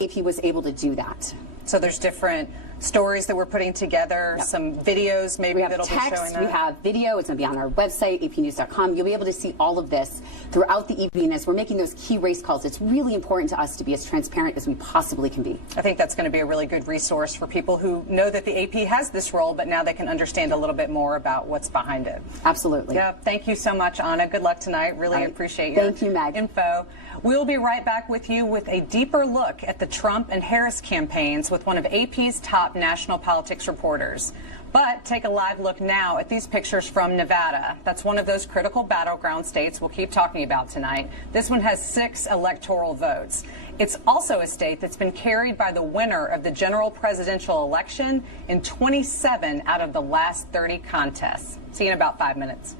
AP was able to do that. So there's different stories that we're putting together, Yep. some videos maybe that'll text, be showing that. we have video, it's going to be on our website, apnews.com. You'll be able to see all of this throughout the evening as we're making those key race calls. It's really important to us to be as transparent as we possibly can be. I think that's going to be a really good resource for people who know that the AP has this role, but now they can understand a little bit more about what's behind it. Absolutely. Yeah, thank you so much, Anna. Good luck tonight. Really appreciate your Thank you, Meg. info. We'll be right back with you with a deeper look at the Trump and Harris campaigns with one of AP's top national politics reporters. But take a live look now at these pictures from Nevada. That's one of those critical battleground states we'll keep talking about tonight. This one has 6 electoral votes. It's also a state that's been carried by the winner of the general presidential election in 27 out of the last 30 contests. See you in about 5 minutes.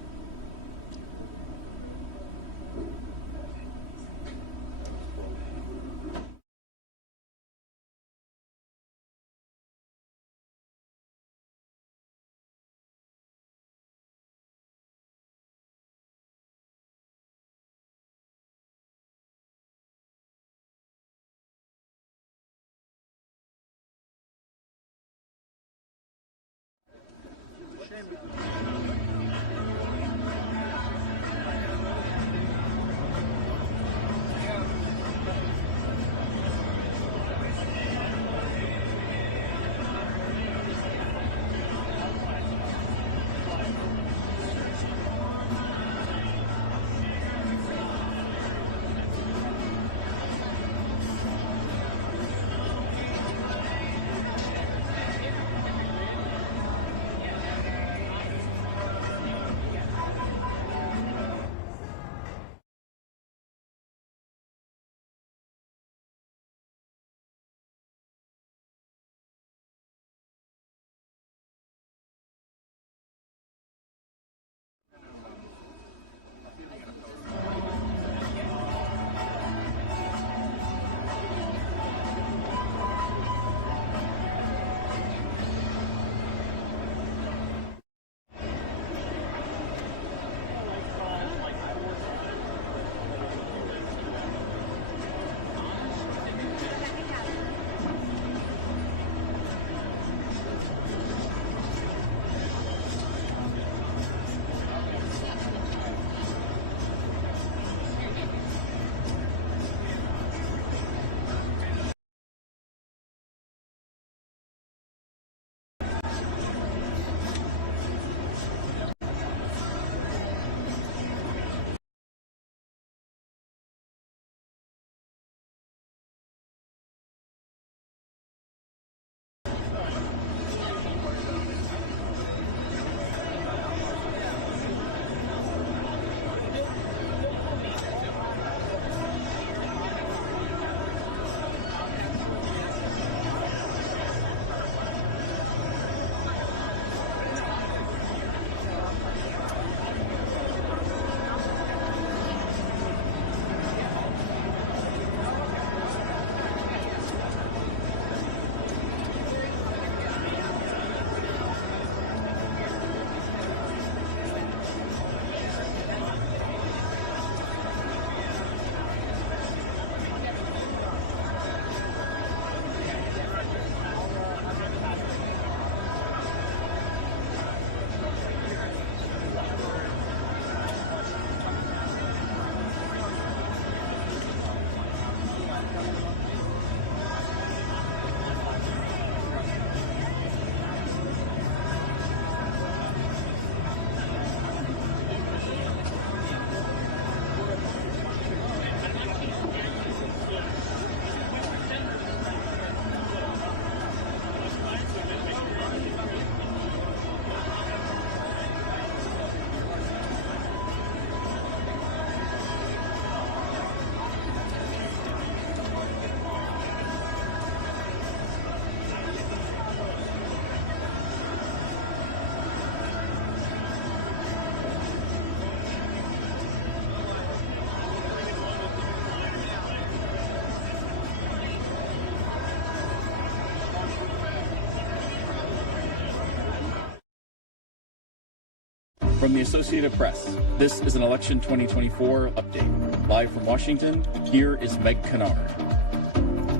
From the Associated Press, this is an Election 2024 update. Live from Washington, here is Meg Kennard.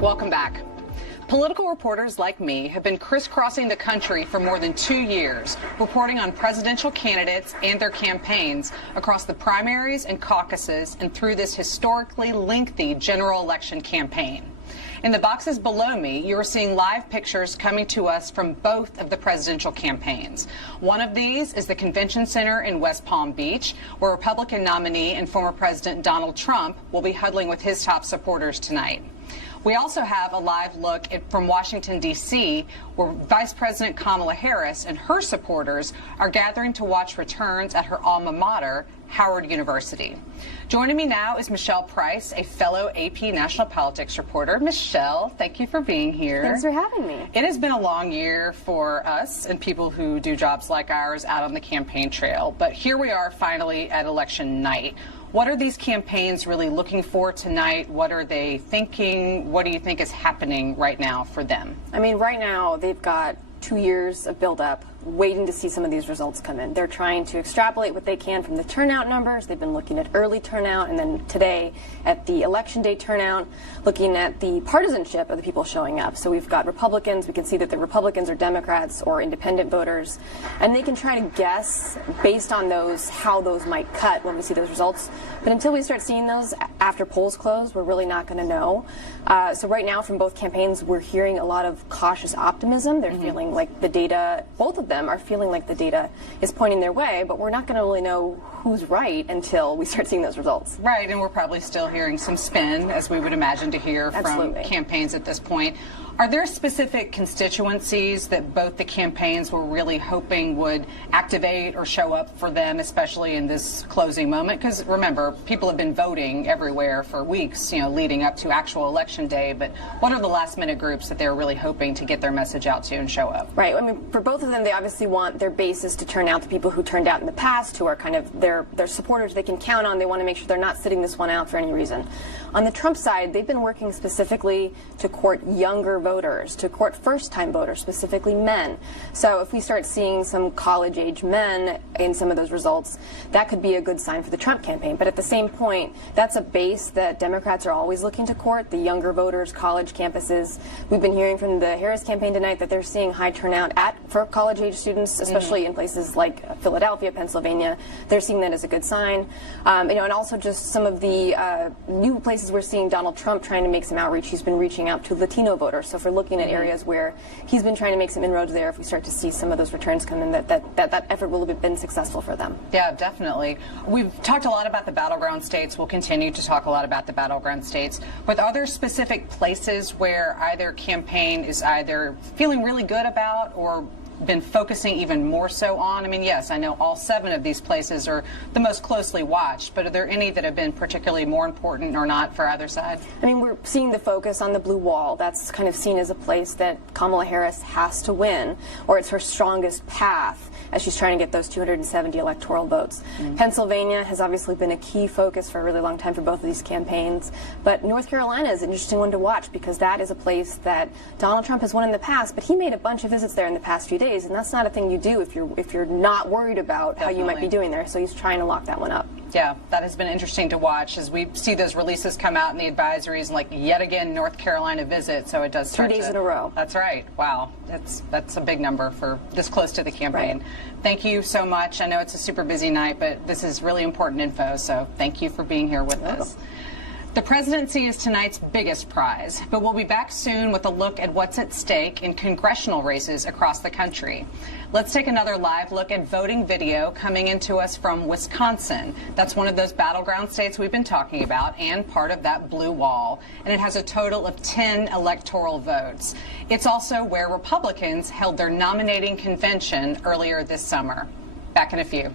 Welcome back. Political reporters like me have been crisscrossing the country for more than 2 years, reporting on presidential candidates and their campaigns across the primaries and caucuses and through this historically lengthy general election campaign. In the boxes below me, you are seeing live pictures coming to us from both of the presidential campaigns. One of these is the Convention Center in West Palm Beach, where Republican nominee and former President Donald Trump will be huddling with his top supporters tonight. We also have a live look from Washington, D.C., where Vice President Kamala Harris and her supporters are gathering to watch returns at her alma mater, Howard University. Joining me now is Michelle Price, a fellow AP national politics reporter. Michelle, thank you for being here. Thanks for having me. It has been a long year for us and people who do jobs like ours out on the campaign trail, but here we are finally at election night. What are these campaigns really looking for tonight? What are they thinking? What do you think is happening right now for them? I mean, right now they've got 2 years of buildup, waiting to see some of these results come in. They're trying to extrapolate what they can from the turnout numbers. They've been looking at early turnout, and then today at the election day turnout, looking at the partisanship of the people showing up. So we've got Republicans. We can see that the Republicans are Democrats or independent voters, and they can try to guess based on those how those might cut when we see those results. But until we start seeing those after polls close, we're really not going to know. So right now from both campaigns, we're hearing a lot of cautious optimism. They're feeling like the data, both of them are feeling like the data is pointing their way, but we're not going to really know who's right until we start seeing those results. Right, and we're probably still hearing some spin, as we would imagine to hear from campaigns at this point. Are there specific constituencies that both the campaigns were really hoping would activate or show up for them, especially in this closing moment? Because remember, people have been voting everywhere for weeks, leading up to actual election day. But what are the last-minute groups that they're really hoping to get their message out to and show up? Right. I mean, for both of them, they obviously want their bases to turn out the people who turned out in the past, who are kind of their supporters they can count on. They want to make sure they're not sitting this one out for any reason. On the Trump side, they've been working specifically to court younger voters, to court first-time voters, specifically men. So if we start seeing some college-age men in some of those results, that could be a good sign for the Trump campaign. But at the same point, that's a base that Democrats are always looking to court, the younger voters, college campuses. We've been hearing from the Harris campaign tonight that they're seeing high turnout for college-age students, especially in places like Philadelphia, Pennsylvania. They're seeing that as a good sign. And also just some of the new places we're seeing Donald Trump trying to make some outreach. He's been reaching out to Latino voters. So if we're looking at areas where he's been trying to make some inroads there, if we start to see some of those returns come in, that effort will have been successful for them. Yeah, definitely. We've talked a lot about the battleground states. We'll continue to talk a lot about the battleground states. But are there specific places where either campaign is either feeling really good about or been focusing even more so on? I mean, yes, I know all 7 of these places are the most closely watched, but are there any that have been particularly more important or not for either side? I mean, we're seeing the focus on the blue wall. That's kind of seen as a place that Kamala Harris has to win, or it's her strongest path as she's trying to get those 270 electoral votes. Pennsylvania has obviously been a key focus for a really long time for both of these campaigns, but North Carolina is an interesting one to watch because that is a place that Donald Trump has won in the past, but he made a bunch of visits there in the past few days, and that's not a thing you do if you're not worried about how you might be doing there. So he's trying to lock that one up. Yeah, that has been interesting to watch as we see those releases come out in the advisories, like yet again North Carolina visit. So it does start 2 days in a row. That's right. Wow, that's a big number for this close to the campaign. Right. Thank you so much. I know it's a super busy night, but this is really important info. So thank you for being here with us. The presidency is tonight's biggest prize, but we'll be back soon with a look at what's at stake in congressional races across the country. Let's take another live look at voting video coming into us from Wisconsin. That's one of those battleground states we've been talking about and part of that blue wall, and it has a total of 10 electoral votes. It's also where Republicans held their nominating convention earlier this summer. Back in a few.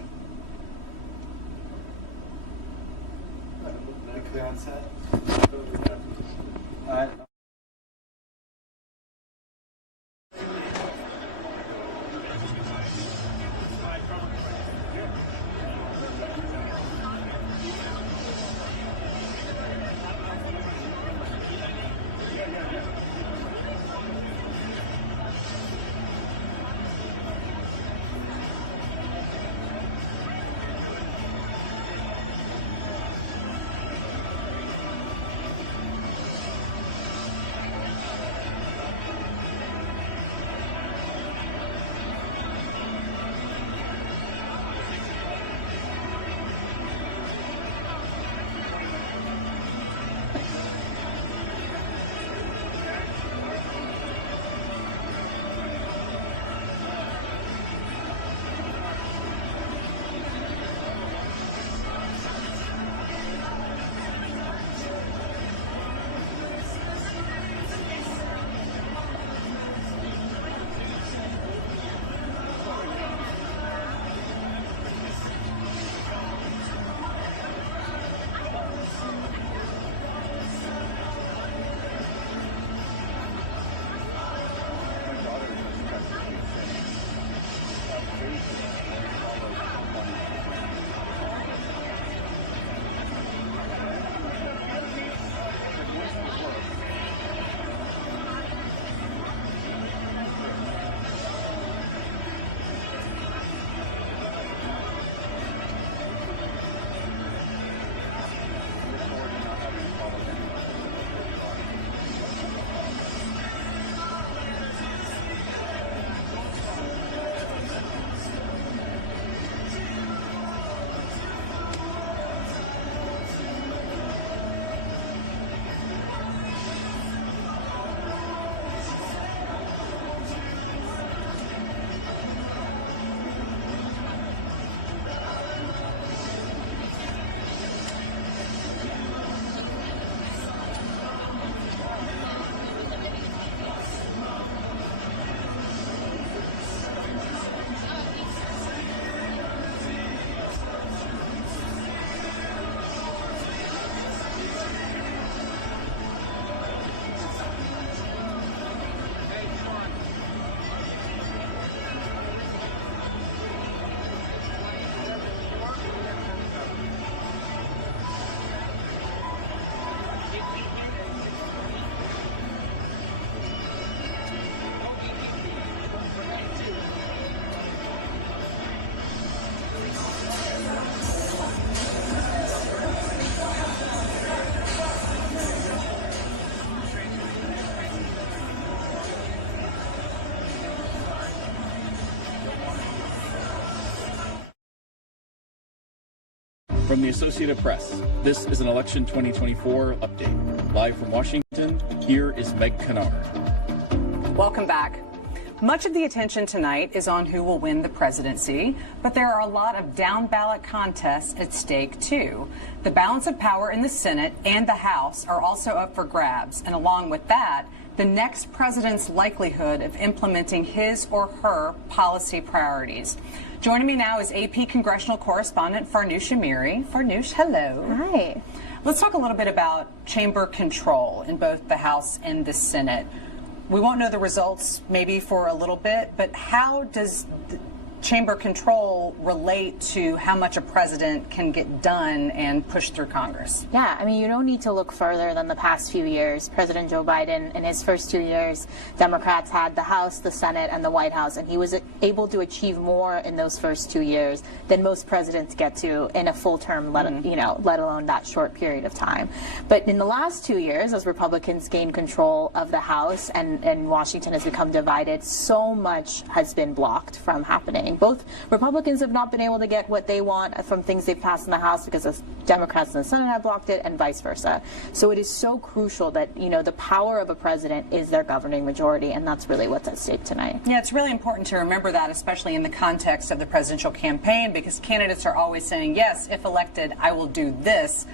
From the Associated Press, this is an Election 2024 update. Live from Washington, here is Meg Kennard. Welcome back. Much of the attention tonight is on who will win the presidency, but there are a lot of down-ballot contests at stake, too. The balance of power in the Senate and the House are also up for grabs, and along with that, the next president's likelihood of implementing his or her policy priorities. Joining me now is AP congressional correspondent Farnoosh Amiri. Farnoosh, hello. Hi. Let's talk a little bit about chamber control in both the House and the Senate. We won't know the results maybe for a little bit, but how does chamber control relate to how much a president can get done and push through Congress? Yeah, I mean, you don't need to look further than the past few years. President Joe Biden, in his first 2 years, Democrats had the House, the Senate, and the White House, and he was able to achieve more in those first 2 years than most presidents get to in a full term, let alone that short period of time. But in the last 2 years, as Republicans gained control of the House and Washington has become divided, so much has been blocked from happening. Both Republicans have not been able to get what they want from things they've passed in the House because the Democrats in the Senate have blocked it, and vice versa. So it is so crucial that, the power of a president is their governing majority, and that's really what's at stake tonight. Yeah, it's really important to remember that, especially in the context of the presidential campaign, because candidates are always saying, yes, if elected, I will do this.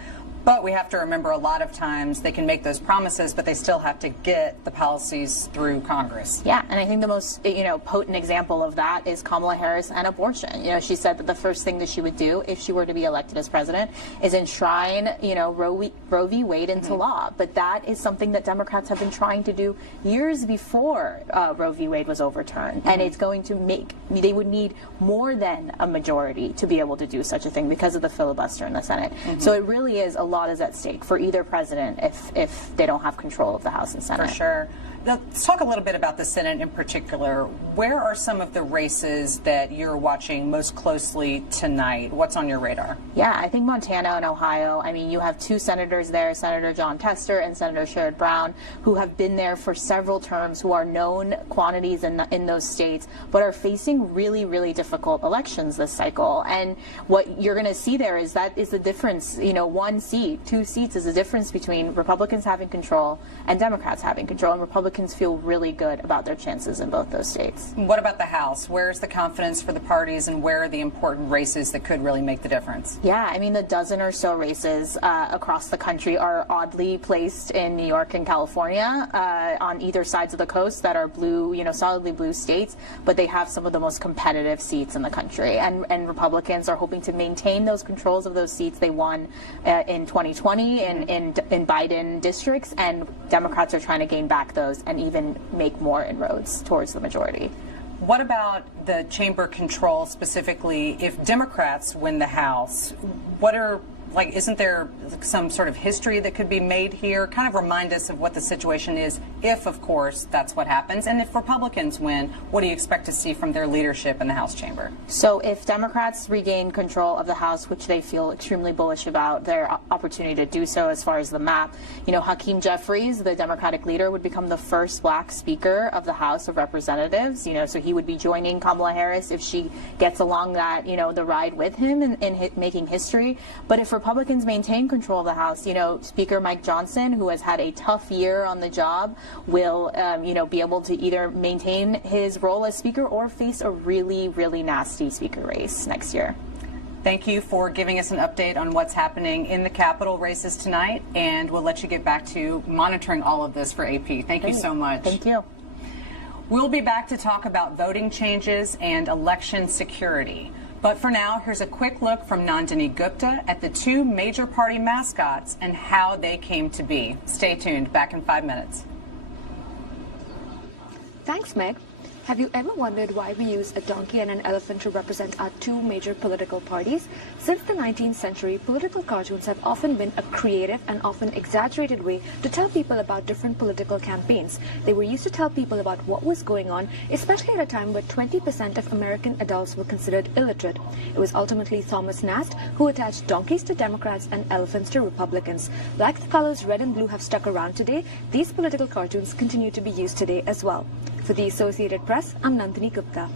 But we have to remember a lot of times they can make those promises, but they still have to get the policies through Congress. Yeah, and I think the most, potent example of that is Kamala Harris and abortion. She said that the first thing that she would do if she were to be elected as president is enshrine, Roe v. Wade into law. But that is something that Democrats have been trying to do years before Roe v. Wade was overturned. And it's going to they would need more than a majority to be able to do such a thing because of the filibuster in the Senate. So it really is a lot is at stake for either president if they don't have control of the House and Senate. For sure. Let's talk a little bit about the Senate in particular. Where are some of the races that you're watching most closely tonight? What's on your radar? Yeah, I think Montana and Ohio. I mean, you have two senators there, Senator John Tester and Senator Sherrod Brown, who have been there for several terms, who are known quantities in those states, but are facing really, really difficult elections this cycle. And what you're going to see there is that is the difference, one seat, 2 seats is the difference between Republicans having control and Democrats having control, and Republicans feel really good about their chances in both those states. What about the House? Where's the confidence for the parties, and where are the important races that could really make the difference? Yeah, I mean, the dozen or so races across the country are oddly placed in New York and California on either sides of the coast that are blue, solidly blue states, but they have some of the most competitive seats in the country. And Republicans are hoping to maintain those controls of those seats they won in 2020 in Biden districts, and Democrats are trying to gain back those and even make more inroads towards the majority. What about the chamber control specifically? If Democrats win the House, isn't there some sort of history that could be made here? Kind of remind us of what the situation is if, of course, that's what happens. And if Republicans win, what do you expect to see from their leadership in the House chamber? So if Democrats regain control of the House, which they feel extremely bullish about their opportunity to do so as far as the map, Hakeem Jeffries, the Democratic leader, would become the first black speaker of the House of Representatives. So he would be joining Kamala Harris if she gets along that, the ride with him in making history. But if Republicans maintain control of the House, Speaker Mike Johnson, who has had a tough year on the job, will, be able to either maintain his role as Speaker or face a really, really nasty Speaker race next year. Thank you for giving us an update on what's happening in the Capitol races tonight, and we'll let you get back to monitoring all of this for AP. Thank you so much. Thank you. We'll be back to talk about voting changes and election security. But for now, here's a quick look from Nandini Gupta at the 2 major party mascots and how they came to be. Stay tuned. Back in 5 minutes. Thanks, Meg. Have you ever wondered why we use a donkey and an elephant to represent our 2 major political parties? Since the 19th century, political cartoons have often been a creative and often exaggerated way to tell people about different political campaigns. They were used to tell people about what was going on, especially at a time where 20% of American adults were considered illiterate. It was ultimately Thomas Nast who attached donkeys to Democrats and elephants to Republicans. Like the colors red and blue have stuck around today, these political cartoons continue to be used today as well. For the Associated Press, I'm Nandini Gupta.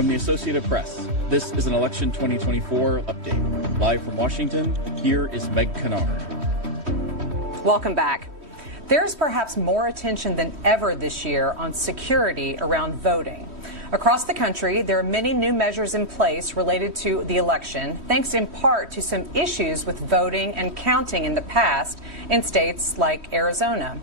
From the Associated Press, this is an Election 2024 update. Live from Washington, here is Meg Kennard. Welcome back. There's perhaps more attention than ever this year on security around voting. Across the country, there are many new measures in place related to the election, thanks in part to some issues with voting and counting in the past in states like Arizona.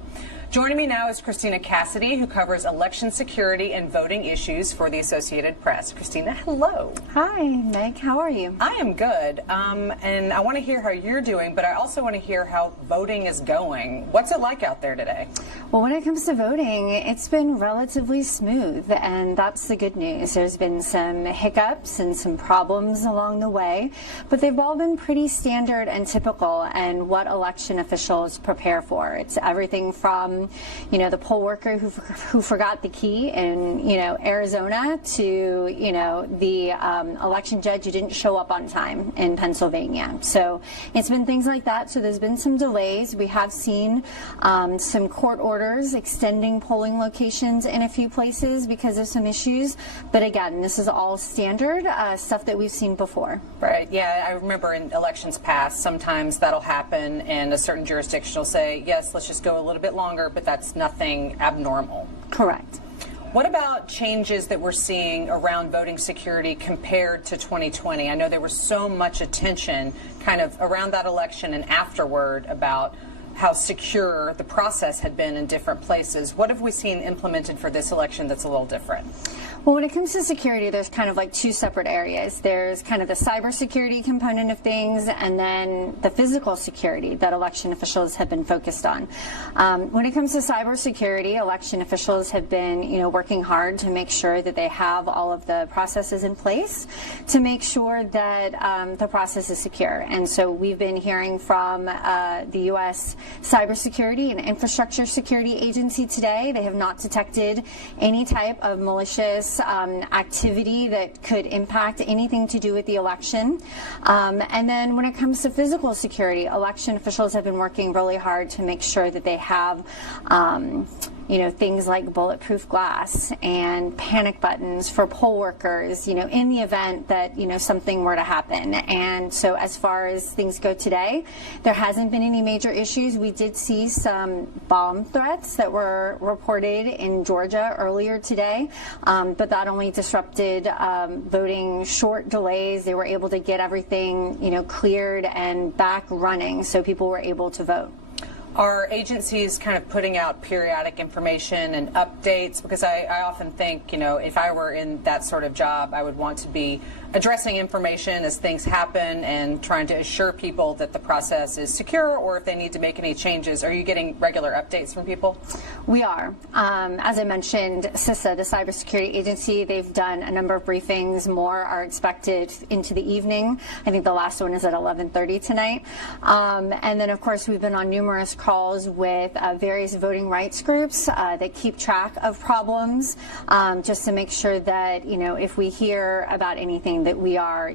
Joining me now is Christina Cassidy, who covers election security and voting issues for the Associated Press. Christina, hello. Hi, Meg. How are you? I am good, and I want to hear how you're doing, but I also want to hear how voting is going. What's it like out there today? Well, when it comes to voting, it's been relatively smooth, and that's the good news. There's been some hiccups and some problems along the way, but they've all been pretty standard and typical and what election officials prepare for. It's everything from the poll worker who forgot the key in, Arizona to, the election judge who didn't show up on time in Pennsylvania. So it's been things like that. So there's been some delays. We have seen some court orders extending polling locations in a few places because of some issues. But again, this is all standard stuff that we've seen before. Right. Yeah, I remember in elections past, sometimes that'll happen and a certain jurisdiction will say, yes, let's just go a little bit longer, but that's nothing abnormal. Correct. What about changes that we're seeing around voting security compared to 2020? I know there was so much attention kind of around that election and afterward about how secure the process had been in different places. What have we seen implemented for this election that's a little different? Well, when it comes to security, there's kind of like two separate areas. There's kind of the cybersecurity component of things, and then the physical security that election officials have been focused on. When it comes to cybersecurity, election officials have been, working hard to make sure that they have all of the processes in place to make sure that the process is secure. And so we've been hearing from the U.S. Cybersecurity and Infrastructure Security Agency today. They have not detected any type of malicious activity that could impact anything to do with the election. And then when it comes to physical security, election officials have been working really hard to make sure that they have things like bulletproof glass and panic buttons for poll workers, in the event that, something were to happen. And so as far as things go today, there hasn't been any major issues. We did see some bomb threats that were reported in Georgia earlier today, but that only disrupted voting, short delays. They were able to get everything, cleared and back running so people were able to vote. Are agencies kind of putting out periodic information and updates? Because I often think, if I were in that sort of job, I would want to be addressing information as things happen and trying to assure people that the process is secure, or if they need to make any changes. Are you getting regular updates from people? We are. As I mentioned, CISA, the Cybersecurity Agency, they've done a number of briefings. More are expected into the evening. I think the last one is at 11:30 tonight. And then, of course, we've been on numerous calls with various voting rights groups that keep track of problems, just to make sure that, if we hear about anything, that we are,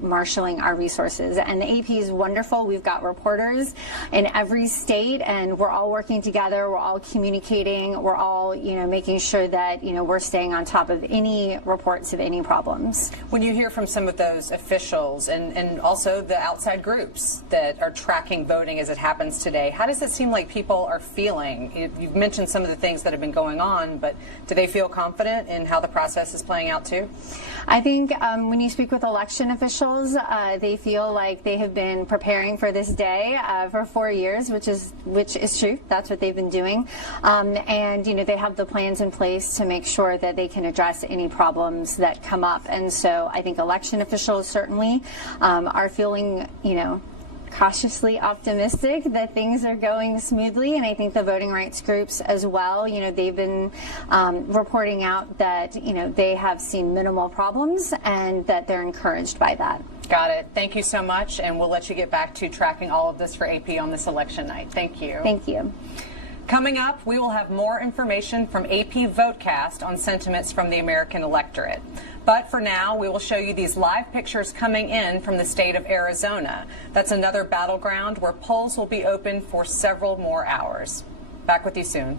marshaling our resources. And the AP is wonderful. We've got reporters in every state, and we're all working together. We're all communicating. We're all, making sure that, we're staying on top of any reports of any problems. When you hear from some of those officials and also the outside groups that are tracking voting as it happens today, how does it seem like people are feeling? You've mentioned some of the things that have been going on, but do they feel confident in how the process is playing out too? I think when you speak with election officials, they feel like they have been preparing for this day for 4 years, which is true. That's what they've been doing. And, they have the plans in place to make sure that they can address any problems that come up. And so I think election officials certainly are feeling, cautiously optimistic that things are going smoothly, and I think the voting rights groups as well, they've been reporting out that, they have seen minimal problems and that they're encouraged by that. Got it. Thank you so much, and we'll let you get back to tracking all of this for AP on this election night. Thank you. Thank you. Coming up, we will have more information from AP Votecast on sentiments from the American electorate. But for now, we will show you these live pictures coming in from the state of Arizona. That's another battleground where polls will be open for several more hours. Back with you soon.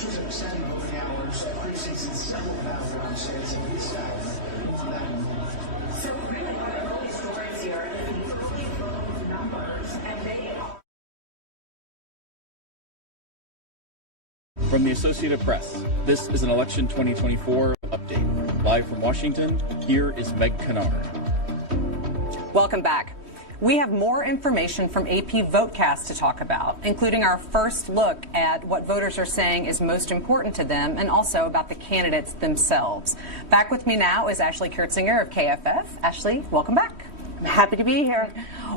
Officials have extended voting hours at precincts in several battleground states in this hour. More on that in a moment. So really, one of the early stories here is the early vote numbers, and they are. From the Associated Press, this is an Election 2024 update. Live from Washington, here is Meg Kennard. Welcome back. We have more information from AP Votecast to talk about, including our first look at what voters are saying is most important to them and also about the candidates themselves. Back with me now is Ashley Kurtzinger of KFF. Ashley, welcome back. I'm happy to be here.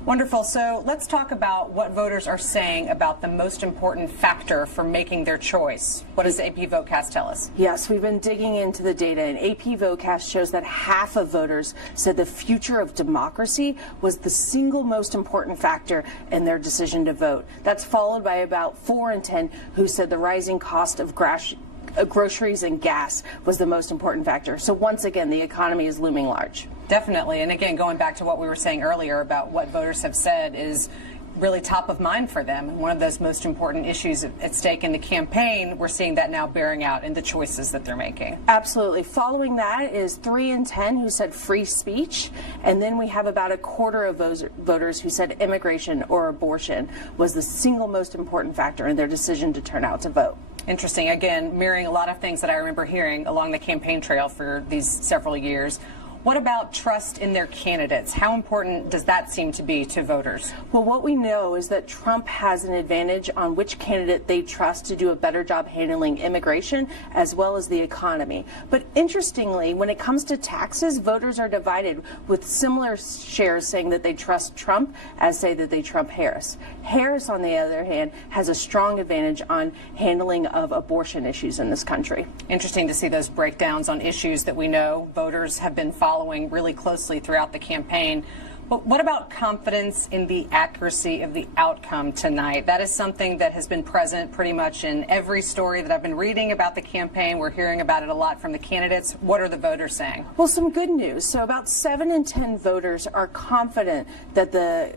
Wonderful. So let's talk about what voters are saying about the most important factor for making their choice. What does AP Votecast tell us? Yes, we've been digging into the data, and AP Votecast shows that half of voters said the future of democracy was the single most important factor in their decision to vote. That's followed by about 4 in 10 who said the rising cost of groceries and gas was the most important factor. So once again, the economy is looming large. Definitely. And again, going back to what we were saying earlier about what voters have said is really top of mind for them. And one of those most important issues at stake in the campaign, we're seeing that now bearing out in the choices that they're making. Absolutely. Following that is 3 in 10 who said free speech. And then we have about a quarter of those voters who said immigration or abortion was the single most important factor in their decision to turn out to vote. Interesting. Again, mirroring a lot of things that I remember hearing along the campaign trail for these several years. What about trust in their candidates? How important does that seem to be to voters? Well, what we know is that Trump has an advantage on which candidate they trust to do a better job handling immigration as well as the economy. But interestingly, when it comes to taxes, voters are divided, with similar shares saying that they trust Trump as say that they trust Harris. Harris, on the other hand, has a strong advantage on handling of abortion issues in this country. Interesting to see those breakdowns on issues that we know voters have been following really closely throughout the campaign. But what about confidence in the accuracy of the outcome tonight? That is something that has been present pretty much in every story that I've been reading about the campaign. We're hearing about it a lot from the candidates. What are the voters saying? Well, some good news. So about 7 in 10 voters are confident that the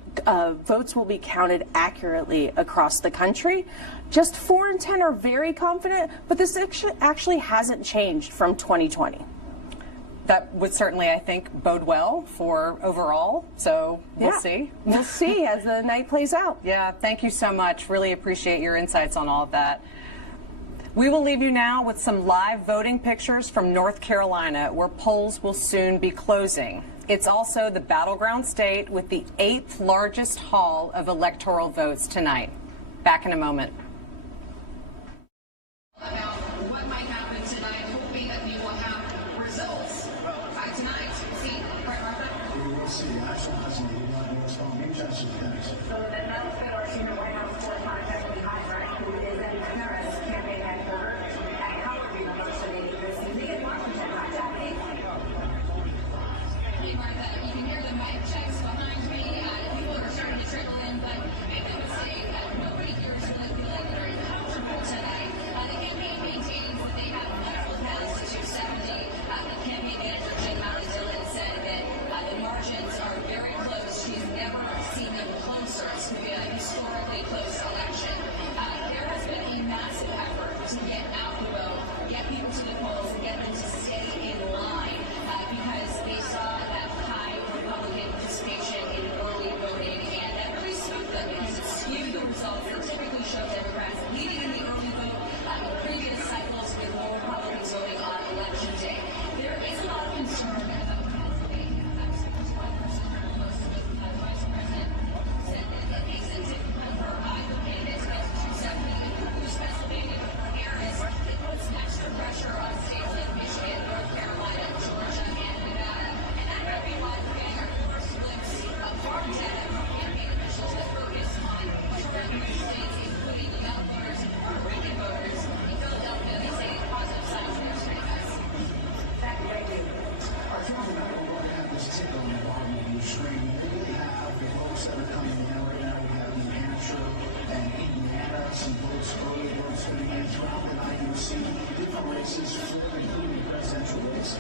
votes will be counted accurately across the country. Just 4 in 10 are very confident, but this actually hasn't changed from 2020. That would certainly, I think, bode well for overall. So we'll see. We'll see as the night plays out. Yeah, thank you so much. Really appreciate your insights on all of that. We will leave you now with some live voting pictures from North Carolina, where polls will soon be closing. It's also the battleground state with the 8th largest haul of electoral votes tonight. Back in a moment. About what might happen tonight, hoping that we will have results by tonight. See, right, Robert? We will see. National has an 89 US phone. New Justice County. So the Nellis Fedor Senior White House correspondent Becky Heinrich, who is in Paris campaign headquarters at Howard University, is leading in Washington right now. You can hear the mic checks behind me. People are starting to trickle in, but make no mistake, nobody here is really feeling very comfortable tonight. The campaign maintaining that they have multiple paths to 270. The campaign manager, Jim Dillon, said that the margins are very close. She's never seen them closer. It's going to be a historically close election. There has been a massive effort to get out the vote, get people to the polls, and get them to stay in line because they saw that high Republican participation in early voting, and that really spooked them because it skewed the results that typically show Democrats leading in the early vote in previous cycles with more Republicans voting on election day. There is a lot of concern about Pennsylvania. 61% are close with Vice President said that they said to her either candidates against 270 and lose Pennsylvania for Harris. It puts extra pressure on states like Michigan, North Carolina, Georgia, and Nevada. And that might be why we're getting our first glimpse of hard data from campaign officials that focus on short states, including the outliers and Puerto Rican voters. In Philadelphia, they say positive signs from their surveys. Thank you. Our film we're going to have this tick on the bottom of your screen. We really have the votes that are coming in right now. We have New Hampshire and Indiana, some votes, early votes coming in throughout the night. You'll see different races, including the presidential race.